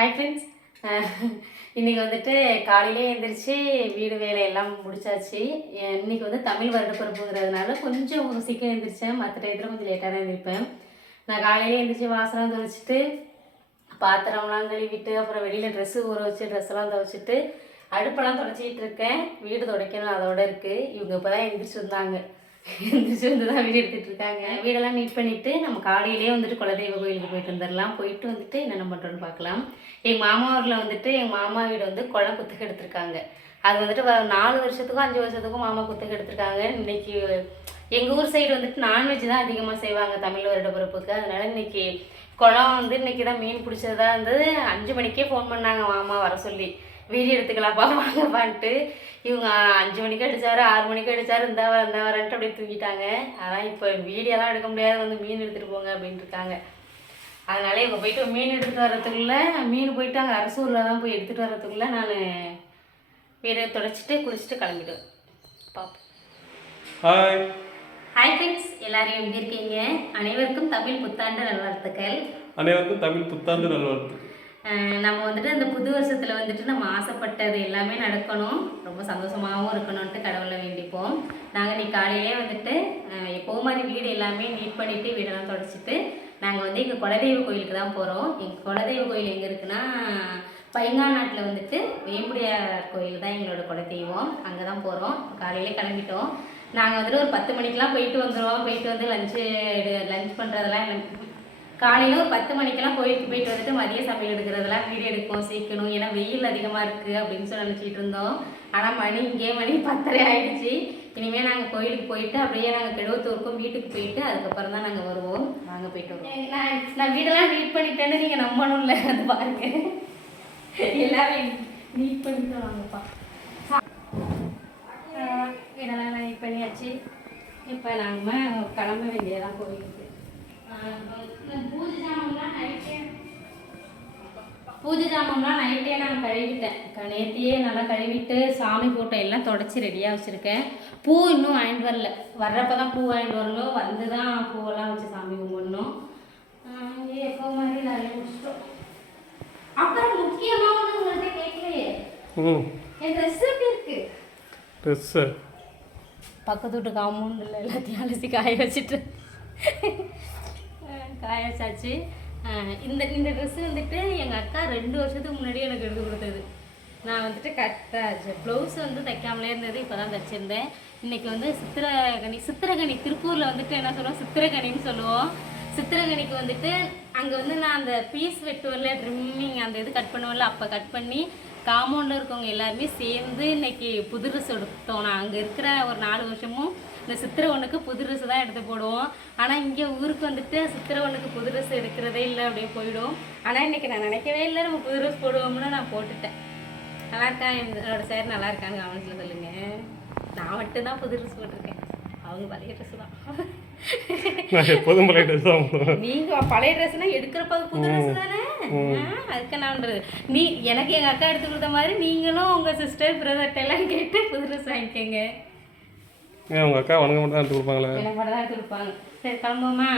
Hi friends இன்றைக்கி வந்துட்டு காலையிலே எழுந்திரிச்சு வீடு வேலையெல்லாம் முடிச்சாச்சு. இன்றைக்கி வந்து தமிழ் வருடப்பிறப்புங்கிறதுனால கொஞ்சம் சீக்கிரம் எழுந்திரிச்சேன் மற்ற டயத்தில் கொஞ்சம் லேட்டாக தான் எழுந்திருப்பேன் நான் காலையிலே எழுந்திரிச்சு வாசலாம் துவைச்சிட்டு பாத்திரம்லாம் கழுவிட்டு அப்புறம் வெளியில் ட்ரெஸ்ஸு ஊற வச்சு ட்ரெஸ்ஸெல்லாம் துவைச்சிட்டு அடுப்பெல்லாம் தொடச்சிக்கிட்டு இருக்கேன். வீடு துடைக்கணும் அதோட இருக்குது இவங்க இப்போ தான் எழுந்திரிச்சு வந்தாங்க எழுந்திரிச்சு வந்து தான் வீடு எடுத்துகிட்டு இருக்காங்க. வீடெல்லாம் நீட் பண்ணிவிட்டு நம்ம காலையிலேயே வந்துட்டு குலதெய்வ கோயிலுக்கு போயிட்டு வந்துடலாம் போயிட்டு வந்துட்டு என்னென்ன பண்ணுறோன்னு பார்க்கலாம். எங்கள் மாமா ஊரில் வந்துட்டு எங்கள் மாமா வீடு வந்து குளம் குத்துக்கு எடுத்திருக்காங்க. அது வந்துட்டு நாலு வருஷத்துக்கும் அஞ்சு வருஷத்துக்கும் மாமா குத்துக்கு எடுத்திருக்காங்க. இன்னைக்கு எங்கள் ஊர் சைடு வந்துட்டு நான்வெஜ் தான் அதிகமாக செய்வாங்க தமிழ் வருட பிறப்புக்கு. அதனால இன்னைக்கு குளம் வந்து இன்னைக்கு தான் மீன் பிடிச்சதா இருந்தது. அஞ்சு மணிக்கே ஃபோன் பண்ணாங்க மாமா வர சொல்லி. வீடியோ எடுத்துக்கலாப்பா வாங்கப்பான்ட்டு இவங்க அஞ்சு மணிக்கு அடிச்சாரு ஆறு மணிக்கு அடிச்சாரு இந்த வர இந்த வரன்ட்டு அப்படியே தூங்கிட்டாங்க. அதான் இப்போ வீடியோலாம் எடுக்க முடியாது வந்து மீன் எடுத்துகிட்டு போங்க அப்படின்ட்டு இருக்காங்க. அதனால இவங்க போயிட்டு மீன் எடுத்துகிட்டு வர்றதுக்குள்ள மீன் போயிட்டு அங்கே அரசூரில் தான் போய் எடுத்துகிட்டு வர்றதுக்குள்ள நான் வீடை தொடச்சிட்டு குளிச்சுட்டு கிளம்பிடுவேன். பார்ப்போம் ஹாய் ஹாய் ஃப்ரெண்ட்ஸ் எல்லாரும் எப்படி இருக்கீங்க? அனைவருக்கும் தமிழ் புத்தாண்டு நல்வாழ்த்துக்கள். அனைவருக்கும் தமிழ் புத்தாண்டு நல்வாழ்த்து அஹ் நம்ம வந்துட்டு அந்த புது வருஷத்தில் வந்துட்டு நம்ம ஆசைப்பட்டது எல்லாமே நடக்கணும். ரொம்ப சந்தோஷமாகவும் இருக்கணும்ன்ட்டு கடவுளை வேண்டிப்போம். நாங்கள் இன்னைக்கு காலையிலே வந்துட்டு எப்போவும் மாதிரி வீடு எல்லாமே நீட் பண்ணிவிட்டு வீடெல்லாம் தொடச்சிட்டு நாங்கள் வந்து எங்கள் குலதெய்வ கோயிலுக்கு தான் போகிறோம் எங்கள் குலதெய்வ கோயில் எங்கே இருக்குன்னா பைங்காநாட்டில் வந்துட்டு வேம்புடையார் கோயில் தான் எங்களோட குலதெய்வம். அங்கே தான் போகிறோம் காலையிலே கிளம்பிட்டோம். நாங்கள் வந்துட்டு ஒரு பத்து மணிக்கெலாம் போயிட்டு வந்துடுவோம் போயிட்டு வந்து லஞ்சு லஞ்ச் பண்ணுறதெல்லாம் எனக்கு காலையில் ஒரு பத்து மணிக்கெல்லாம் கோயிலுக்கு போயிட்டு வந்துட்டு மதிய சமையல் எடுக்கிறதெல்லாம் வீடியோ எடுப்போம் சீக்கணும் ஏன்னா வெயில் அதிகமாக இருக்குது அப்படின்னு சொல்லி நினச்சிட்டு இருந்தோம். ஆனால் மணி இங்கே மணி பத்தரை ஆயிடுச்சு. இனிமேல் நாங்கள் கோயிலுக்கு போயிட்டு அப்படியே நாங்கள் கெடுவத்தூருக்கும் வீட்டுக்கு போயிட்டு அதுக்கப்புறம் தான் நாங்கள் வருவோம். நாங்கள் போயிட்டு வருவோம். நான் நான் வீடெல்லாம் நீட் பண்ணிட்டேன்னு நீங்கள் நம்பணும்ல அது பாருங்க. எல்லாரும் நீட் பண்ணிட்டு வாங்கப்பா. வீடெல்லாம் நீட் பண்ணியாச்சு. இப்போ நாங்கள் கிளம்ப வேண்டியதான் கோயிலுக்கு. பூஜை ஜாமம்லாம் நைட்டே பூஜை ஜாமம்லாம் நைட்டே நான் கழுவிட்டேன். நேத்தியே நல்லா கழுவிட்டு சாமி ஃபோட்டோ எல்லாம் தொடச்சி ரெடியாக வச்சுருக்கேன். பூ இன்னும் வாங்கிட்டு வரல. வர்றப்ப தான் பூ வாங்கிட்டு வரணும் வந்து தான் பூவெல்லாம் வச்சு சாமி கும்பிடணும். எப்போ மாதிரி நிறைய முடிச்சிட்டோம். அப்புறம் முக்கியமாக ஒன்று உங்கள்கிட்ட கேட்கலையே. என் ட்ரெஸ் எப்படி இருக்கு? ட்ரெஸ்ஸு பக்கத்து வீட்டு காம்பவுண்டில் எல்லாத்தையும் அலசி காய வச்சுட்டு. காய வச்சாச்சு இந்த இந்த ட்ரெஸ்ஸு வந்துட்டு எங்கள் அக்கா ரெண்டு வருஷத்துக்கு முன்னாடி எனக்கு எடுத்து கொடுத்தது. நான் வந்துட்டு கரெக்டாக ப்ளவுஸ் வந்து தைக்காமலே இருந்தது இப்போ தான் தைச்சிருந்தேன். இன்றைக்கி வந்து சித்திரகனி சித்திரகனி திருப்பூரில் வந்துட்டு என்ன சொல்லுவோம்? சித்திரகனின்னு சொல்லுவோம். சித்திரகனிக்கு வந்துட்டு அங்கே வந்து நான் அந்த பீஸ் வெட்டுவரில் ட்ரிம்மிங் அந்த இது கட் பண்ணுவேன்ல அப்போ கட் பண்ணி காம்பவுண்டில் இருக்கவங்க எல்லாருமே சேர்ந்து இன்னைக்கு புது ட்ரெஸ் எடுத்தோம். நான் அங்கே இருக்கிற ஒரு நாலு வருஷமும் இந்த சித்திரை ஒன்றுக்கு புது ட்ரெஸ் தான் எடுத்து போடுவோம். ஆனால் இங்கே ஊருக்கு வந்துட்டு சித்திரை ஒன்றுக்கு புது ட்ரெஸ் எடுக்கிறதே இல்லை அப்படியே போயிடும். ஆனால் இன்னைக்கு நான் நினைக்கவே இல்லை நம்ம புது ட்ரெஸ் போடுவோம்னு நான் போட்டுட்டேன். நல்லா இருக்கா? என்னோட சேர் நல்லா இருக்காங்க கவனத்தில் சொல்லுங்க. நான் மட்டும்தான் புது ட்ரெஸ் போட்டிருக்கேன். அவங்க பழைய ட்ரெஸ் தான். நான் எப்போதும் பழைய ட்ரெஸ் தான் போடுவேன் நீங்க பழைய ட்ரெஸ்னா எடுக்கிறப்ப புது ட்ரெஸ் தானே? அதுக்கு நான்றது நீ எனக்கு எங்க அக்கா எடுத்து கொடுத்த மாதிரி நீங்களும் உங்க சிஸ்டர் பிரதர்ட்ட எல்லாம் கேட்டு புது ட்ரெஸ் வாங்கிக்கோங்க. ஏன் உங்கள் அக்கா வணங்க மட்டும் தான் எடுத்து கொடுப்பாங்களே? எனக்கு மட்டும் தான் எடுத்து கொடுப்பாங்க. சரி கிளம்புவோமா?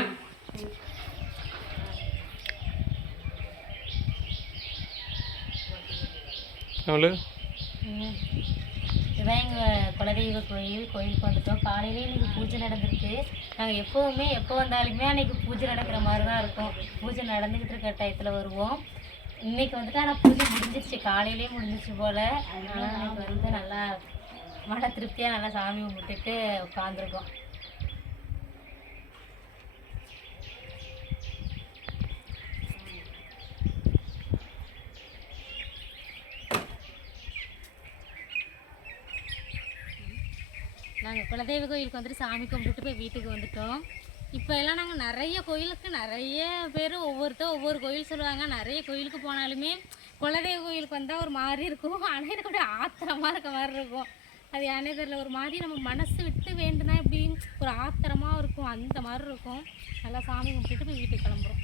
அவளு? எங்கள் குலதெய்வ கோயில் கோயிலுக்கு வந்துட்டோம் காலையிலே இன்னைக்கு பூஜை நடந்திருக்கு. நாங்கள் எப்போவுமே எப்போ வந்தாலுமே அன்னைக்கு பூஜை நடக்கிற மாதிரி தான் இருக்கும். பூஜை நடந்துக்கிட்டு இருக்க டயத்தில் வருவோம். இன்னைக்கு வந்துட்டு ஆனால் பூஜை முடிஞ்சிருச்சு. காலையிலே முடிஞ்சிருச்சு போல். அதனால இன்னைக்கு வந்து நல்லா மன திருப்தியாக நல்லா சாமி கும்பிட்டுட்டு உட்காந்துருக்கோம் நாங்கள் குலதெய்வ கோயிலுக்கு வந்துட்டு சாமி கும்பிட்டுட்டு போய் வீட்டுக்கு வந்துட்டோம். இப்போ எல்லாம் நாங்கள் நிறைய கோயிலுக்கு நிறைய பேர் ஒவ்வொருத்தர் ஒவ்வொரு கோயில் சொல்லுவாங்க. நிறைய கோயிலுக்கு போனாலுமே குலதெய்வ கோயிலுக்கு வந்தால் ஒரு மாதிரி இருக்கும். ஆனால் எனக்கு அப்படியே ஆத்திரமாக இருக்க மாதிரி இருக்கும். அது ஏனே தெரியல. ஒரு மாதிரி நம்ம மனசு விட்டு வேண்டுனா இப்படி ஒரு ஆத்திரமாக இருக்கும். அந்த மாதிரி இருக்கும். நல்லா சாமி கும்பிட்டுட்டு போய் வீட்டுக்கு கிளம்புறோம்.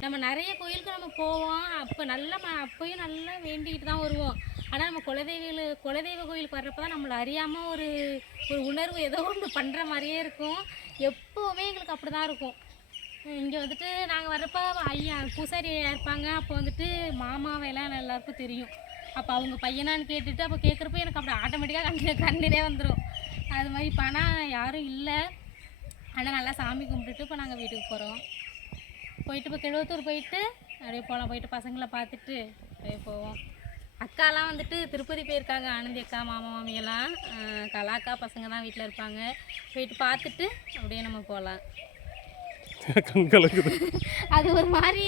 நம்ம நிறைய கோயிலுக்கு நம்ம போவோம். அப்போ நல்லா ம- நல்லா வேண்டிக்கிட்டு தான் வருவோம். ஆனால் நம்ம குலதெய்வ குலதெய்வ கோயிலுக்கு வர்றப்ப தான் நம்மளை அறியாமல் ஒரு ஒரு உணர்வு ஏதோ ஒன்று பண்ணுற மாதிரியே இருக்கும். எப்போவுமே எங்களுக்கு அப்படி தான் இருக்கும். இங்கே வந்துட்டு நாங்கள் வர்றப்ப ஐயா பூசாரி இருப்பாங்க. அப்போ வந்துட்டு மாமாவையெல்லாம் எல்லாருக்கும் தெரியும். அப்போ அவங்க பையனான்னு கேட்டுட்டு அப்போ கேட்குறப்ப எனக்கு அப்படி ஆட்டோமேட்டிக்காக கண்ணு கண்ணீரே வந்துடும் அது மாதிரி இப்போ ஆனால் யாரும் இல்லை. ஆனால் நல்லா சாமி கும்பிட்டுட்டு இப்போ நாங்கள் வீட்டுக்கு போகிறோம் போயிட்டு இப்போ கிழவத்தூர் போயிட்டு அப்படியே போகலாம் போயிட்டு பசங்களை பார்த்துட்டு அப்படியே போவோம். அக்காலாம் வந்துட்டு திருப்பதி போயிருக்காங்க. ஆனந்தி அக்கா மாமா மாமியெல்லாம். கலாக்கா பசங்க தான் வீட்டில் இருப்பாங்க. போயிட்டு பார்த்துட்டு அப்படியே நம்ம போகலாம் அது ஒரு மாதிரி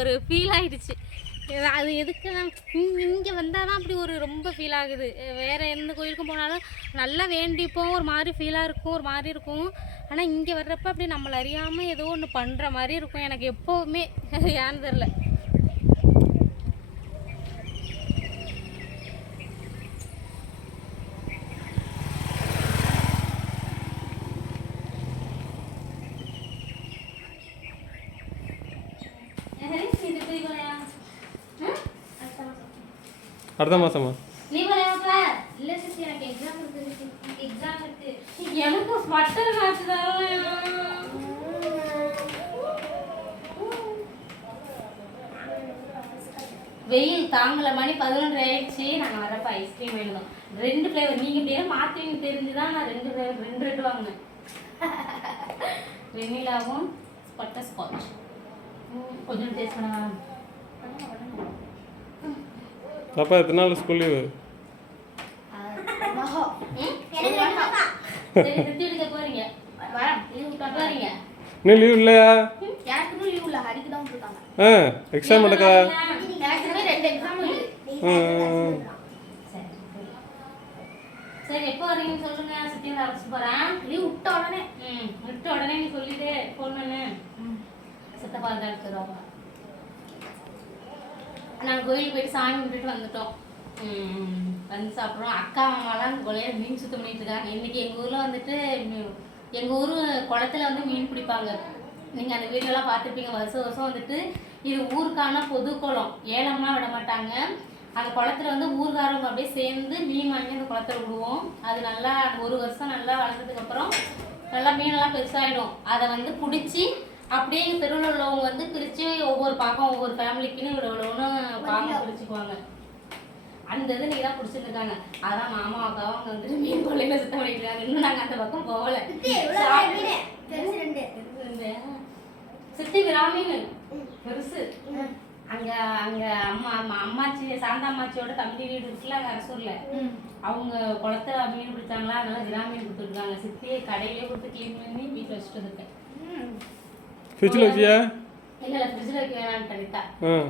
ஒரு ஃபீல் ஆயிடுச்சு. அது எதுக்கு இங்கே வந்தால் தான் அப்படி ஒரு ரொம்ப ஃபீல் ஆகுது. வேறு எந்த கோயிலுக்கும் போனாலும் நல்லா வேண்டிப்போம் ஒரு மாதிரி ஃபீலாக இருக்கும் ஒரு மாதிரி இருக்கும். ஆனால் இங்கே வர்றப்ப அப்படி நம்மளை அறியாமல் ஏதோ ஒன்று பண்ணுற மாதிரி இருக்கும். எனக்கு எப்போவுமே ஏன்னு தெரில அடுத்த மாதமா நீ விளையாடுற இல்ல சித்தி எனக்கு எக்ஸாம் இருக்கு எக்ஸாம் இருக்கு எனக்கு அடுத்த மேட்ச் வெயில் தாங்கல மணி பதினொன்று ஆயிடுச்சு. நாங்கள் வரப்ப ஐஸ்கிரீம் வேணும் ரெண்டு ஃப்ளேவர் நீங்கள் பேர் மாற்றுவீங்க தெரிஞ்சு தான் நான் ரெண்டு ஃப்ளேவர் ரெண்டு ரெண்டு வாங்கினேன். வெண்ணிலாவும் பட்டர் ஸ்காட்ச் கொஞ்சம் டேஸ்ட் பண்ண பாப்பா எத்தனை நாள் ஸ்கூல் லீவு சரி சுத்தி எடுக்க போறீங்க. போறீங்க. இன்னும் லீவ் இல்லையா? எனக்குன்னு லீவ் இல்லை. ஹரிக்கு தான் விட்டுருக்காங்க ஆ எக்ஸாம் எடுக்கா எனக்குமே ரெண்டு எக்ஸாம் ம் சரி, சரி எப்போ வரீங்கன்னு சொல்லுங்க. வந்து அழைச்சிட்டு போறேன். லீவ் விட்ட உடனே. ம் விட்டு உடனே நீ சொல்லிட்டு ஃபோன் பண்ணு. சித்தப்பா தான் எடுத்துருவாங்க நாங்கள் கோயிலுக்கு போயிட்டு சாமி கும்பிட்டுட்டு வந்துட்டோம். வந்து சாப்பிட்றோம். அக்கா மாமாலாம் கொலையில மீன் சுத்தம் பண்ணிட்டு இருக்காங்க. இன்னைக்கு எங்கள் ஊரில் வந்துட்டு எங்கள் ஊர் குளத்துல வந்து மீன் பிடிப்பாங்க. நீங்கள் அந்த வீடியோலாம் பார்த்துருப்பீங்க. வருஷம் வருஷம் வந்துட்டு இது ஊருக்கான பொது குளம் ஏலம்லாம் விட மாட்டாங்க. அந்த குளத்துல வந்து ஊர்காரங்க அப்படியே சேர்ந்து மீன் வாங்கி அந்த குளத்துல விடுவோம். அது நல்லா ஒரு வருஷம் நல்லா வளர்ந்ததுக்கப்புறம் நல்லா மீனெல்லாம் பெருசாகிடும் அதை வந்து பிடிச்சி அப்படியே தெருவில் உள்ளவங்க வந்து பிரித்து ஒவ்வொரு பாக்கம் ஒவ்வொரு ஃபேமிலிக்குன்னு இவ்வளோ இவ்வளோன்னு பாக்கம் பிரிச்சுக்குவாங்க. அந்த இது நீ தான் பிடிச்சிருக்காங்க அதான் மாமா அக்காவும் அங்கே வந்துட்டு மீன் கொள்ளையில சுத்தம் பண்ணிட்டு இருக்காங்க இன்னும் நாங்கள் அந்த பக்கம் போகல. சித்தி கிராமீன் பெருசு. அங்க அங்க அம்மா அம்மா அம்மாச்சி சாந்தா அம்மாச்சியோட தம்பி வீடு இருக்குல்ல அங்க அரசூர்ல அவங்க குளத்துல மீன் பிடிச்சாங்களா? அதனால கிராமீன் கொடுத்துருக்காங்க சித்தி கடையிலே கொடுத்து க்ளீன் பண்ணி வீட்டில் வச்சுட்டு இருக்கேன் ஃப்ரிட்ஜில் வச்சியா? இல்ல இல்ல ஃப்ரிட்ஜில் வைக்க வேணாம்னு பண்ணிட்டா.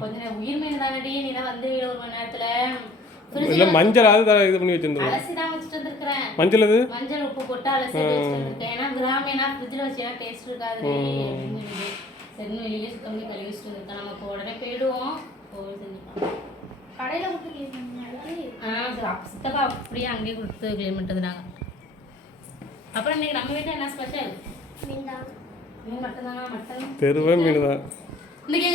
கொஞ்ச நேரம் உயிர் மீன் தானடி நீ தான் வந்து வீடு ஒரு மணி நேரத்துல. இல்லை ஃப்ரிட்ஜில் மஞ்சள் அது தான் இது பண்ணி வச்சிருந்தோம் அலசி தான் வச்சுட்டு வந்திருக்கிறேன். மஞ்சள் அது மஞ்சள் உப்பு போட்டு அலசி வச்சுட்டு வந்திருக்கேன். ஏன்னா கிராமியனா ஃப்ரிட்ஜில் வச்சா டேஸ்ட் இருக்காது. சரின்னு வெளியிலே சுத்தம் பண்ணி கழுவி வச்சுட்டு வந்திருக்கேன் நம்ம இப்போ உடனே போயிடுவோம். கடையில் கேட்குறீங்க ஆ சரி அப்படியே அங்கேயே கொடுத்து க்ளீன் பண்ணிட்டு அப்புறம் இன்னைக்கு நம்ம வீட்டில் என்ன ஸ்பெஷல் தெருவே மீன் தான் இன்னைக்கு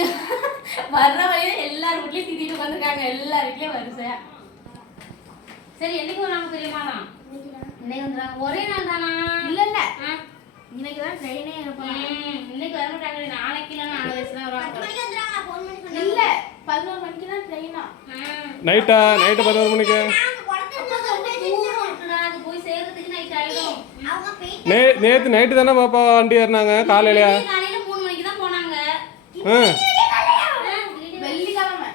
வர்ற வழியில எல்லார் வீட்லயும் திட்டிட்டு உட்காந்துருக்காங்க எல்லார் வீட்லயும் வரிசையா சரி என்னைக்கு வராங்க தெரியுமாண்ணா இன்னைக்கு வந்துடுறாங்க ஒரே நாள் தானா? இல்லை இல்லை. இன்னைக்கு தான் ட்ரெயினே இருப்பாங்க ம், இன்னைக்கு வர மாட்டாங்க நாளைக்கு இல்லை நாலு வயசு தான் வருவாங்க. இல்லை பதினோரு மணிக்கு தான் ட்ரெயினா. நைட்டா? நைட்டு பதினோரு மணிக்கு? நே நேற்று நைட்டு தானே பாப்பா வண்டி ஏறினாங்க? காலையிலையா? ஆ ஆ, வெள்ளிக்கிழமை.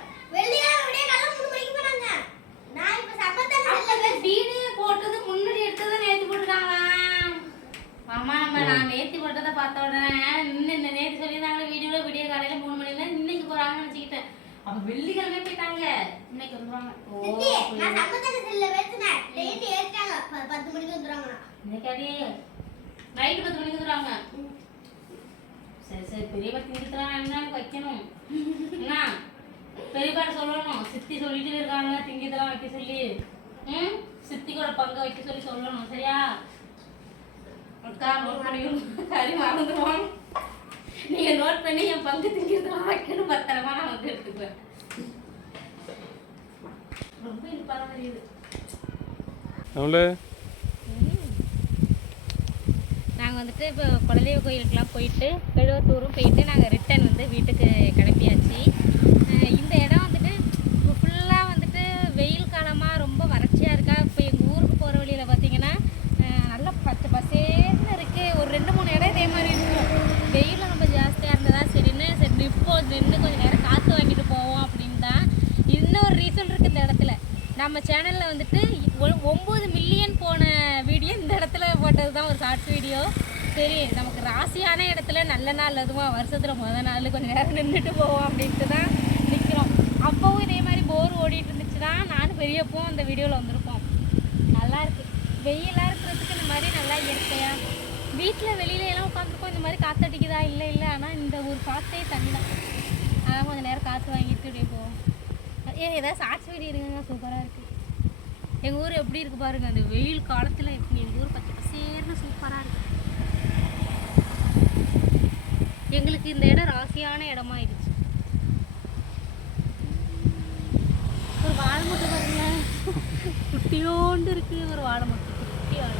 அப்ப வீடியோ போட்டது முன்னாடி எடுத்ததை நேத்து போட்டுருக்காங்களா ஆமா நம்ம நான் நேத்து போட்டதை பார்த்த உடனே இன்னும் இந்த நேத்து சொல்லியிருந்தாங்களே வீடியோல விடிய காலையில மூணு மணி நேரம் இன்னைக்கு போறாங்கன்னு நினைச்சுக்கிட்டேன். அப்ப வெள்ளிக்கிழமை போயிட்டாங்க. இன்னைக்கு வந்துருவாங்க. ஓ இன்னைக்கு அடி நைட்டு பத்து மணிக்கு வந்துடுவாங்க சரி சரி பெரியப்பா திங்கத்தெல்லாம் என்னன்னு வைக்கணும். என்ன பெரியப்பாட்ட சொல்லணும். சித்தி சொல்லிட்டு இருக்காங்க திங்கத்தெல்லாம் வைக்க சொல்லி. ம்? சித்தி கூட பங்கு வைக்க சொல்லி சொல்லணும் சரியா? அக்கா நோட் பண்ணிக்கணும் கறி மறந்துடுவாங்க நீங்க நோட் பண்ணி என் பங்கு திங்கத்தெல்லாம் வைக்கணும் பத்திரமா நான் வந்து எடுத்துக்குவேன். ரொம்ப இனிப்பாக தெரியுது அவளே நாங்கள் வந்துட்டு இப்போ குலதெய்வ கோயிலுக்கெலாம் போயிட்டு கழுவத்தூரும் போயிட்டு நாங்கள் ரிட்டர்ன் வந்து வீட்டுக்கு கிளம்பியாச்சு. இந்த இடம் வந்துட்டு ஃபுல்லாக வந்துட்டு வெயில் காலமாக ரொம்ப வறட்சியாக இருக்கா? இப்போ எங்கள் ஊருக்கு போகிற வழியில் பார்த்தீங்கன்னா அஹ் நல்லா பச்சை பசேர்னு இருக்குது ஒரு ரெண்டு மூணு இடம் இதே மாதிரி இருக்கும் வெயில் ரொம்ப ஜாஸ்தியாக இருந்ததா சரின்னு சரி நிற்போம் நின்று கொஞ்சம் நேரம் காற்று வாங்கிட்டு போவோம் அப்படின்னு தான் இன்னொரு ரீசன் இருக்குது இந்த இடத்துல நம்ம சேனலில் வந்துட்டு ஒம்பது மில்லியன் போன வீடியோ இந்த இடத்துல போட்டது தான் ஒரு ஷார்ட்ஸ் வீடியோ சரி நமக்கு ராசியான இடத்துல நல்ல நாள் அதுவும் வருஷத்தில் முதல் நாள் கொஞ்சம் நேரம் நின்றுட்டு போவோம் அப்படின்ட்டு தான் நிற்கிறோம் அப்போவும் இதே மாதிரி போர் ஓடிட்டு இருந்துச்சு தான் நானும் பெரியப்போ அந்த வீடியோவில் வந்திருப்போம். நல்லா இருக்குது வெயிலாக இருக்கிறதுக்கு இந்த மாதிரி நல்லா இயற்கையாக வீட்டில் வெளியில எல்லாம் உட்காந்துருக்கோம் இந்த மாதிரி காற்றடிக்குதா இல்லை இல்லை. ஆனால் இந்த ஒரு காற்றே தண்ணி தான். அதான் கொஞ்சம் நேரம் காற்று வாங்கிட்டு அப்படியே போவோம். ஏன் ஏதாவது ஷார்ட்ஸ் வீடியோ இருக்குங்க சூப்பராக இருக்குது எங்கள் ஊர் எப்படி இருக்குது பாருங்கள் அந்த வெயில் காலத்தில் எப்படி எங்கள் ஊர் பச்சை பசேர்னு சூப்பராக இருக்குது எங்களுக்கு இந்த இடம் ராசியான இடமாயிடுச்சு. ஒரு வாழை மட்டும் பாருங்க. குட்டியோண்டு இருக்கு. ஒரு வாழை மட்டும் குட்டி வாழை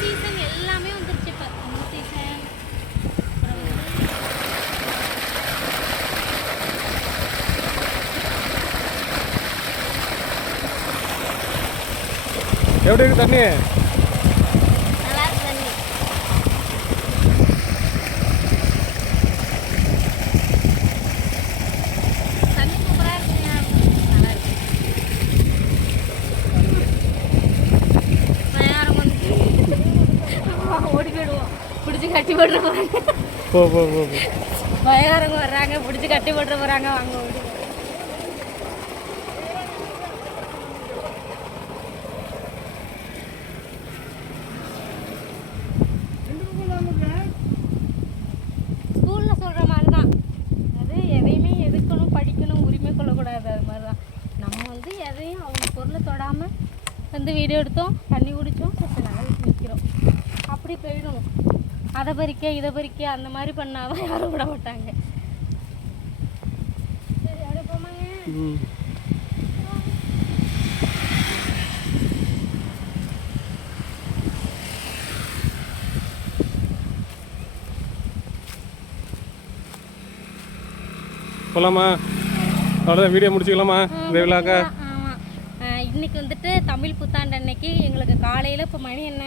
சீசன் எல்லாமே வந்துருச்சு இப்போ நொங்கு சீசன் அப்புறம் வந்து எப்படி இருக்கு தண்ணி நல்லா இருக்கு தண்ணி தண்ணி சூப்பராக இருக்குங்க நல்லா இருக்கு நேரம் வந்து ஓடி போயிடுவோம் பிடிச்சி கட்டி போட்டுற போகிறாங்க போ போ போ. பயகாரங்க வர்றாங்க பிடிச்சி கட்டி போட்டுற போகிறாங்க வாங்க ஓடி ஸ்கூலில் சொல்கிற மாதிரி தான் அது எதையுமே எதுக்கணும் படிக்கணும் உரிமை கொள்ளக்கூடாது அது மாதிரி தான் நம்ம வந்து எதையும் அவங்க பொருளை தொடாமல் வந்து வீடியோ எடுத்தோம் தண்ணி குடித்தோம் சரி நல்லா நிற்கிறோம். அப்படி போயிடணும் அதை பறிக்க இதை பறிக்க அந்த மாதிரி பண்ணாதான் யாரும் விட மாட்டாங்க. சரி அப்படியே போமாங்க ம். போகலாமா அவ்வளோதான் வீடியோ முடிச்சுக்கலாமா? இந்த விழாக்கா இன்றைக்கி வந்துட்டு தமிழ் புத்தாண்டு அன்னைக்கு எங்களுக்கு காலையில் இப்போ மணி என்ன?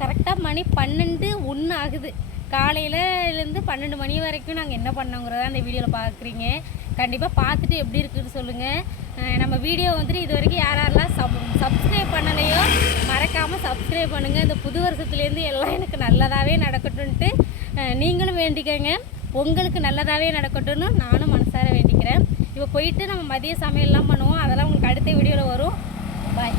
கரெக்டாக மணி பன்னெண்டு ஒன்று ஆகுது. காலையிலேருந்து பன்னெண்டு மணி வரைக்கும் நாங்கள் என்ன பண்ணோங்கிறத அந்த வீடியோவில் பார்க்குறீங்க கண்டிப்பாக பார்த்துட்டு எப்படி இருக்குன்னு சொல்லுங்கள் நம்ம வீடியோ வந்துட்டு இது வரைக்கும் யார் யாரெல்லாம் சப் சப்ஸ்கிரைப் பண்ணலையோ மறக்காமல் சப்ஸ்கிரைப் பண்ணுங்கள் இந்த புது வருஷத்துலேருந்து எல்லாம் எனக்கு நல்லதாகவே நடக்கட்டும்ன்ட்டு நீங்களும் வேண்டிக்கோங்க. உங்களுக்கு நல்லதாகவே நடக்கட்டும்னு நானும் மனசார வேண்டிக்கிறேன். இப்போ போயிட்டு நம்ம மதிய சமையல்லாம் பண்ணுவோம். அதெல்லாம் உங்களுக்கு அடுத்த வீடியோவில் வரும். பாய்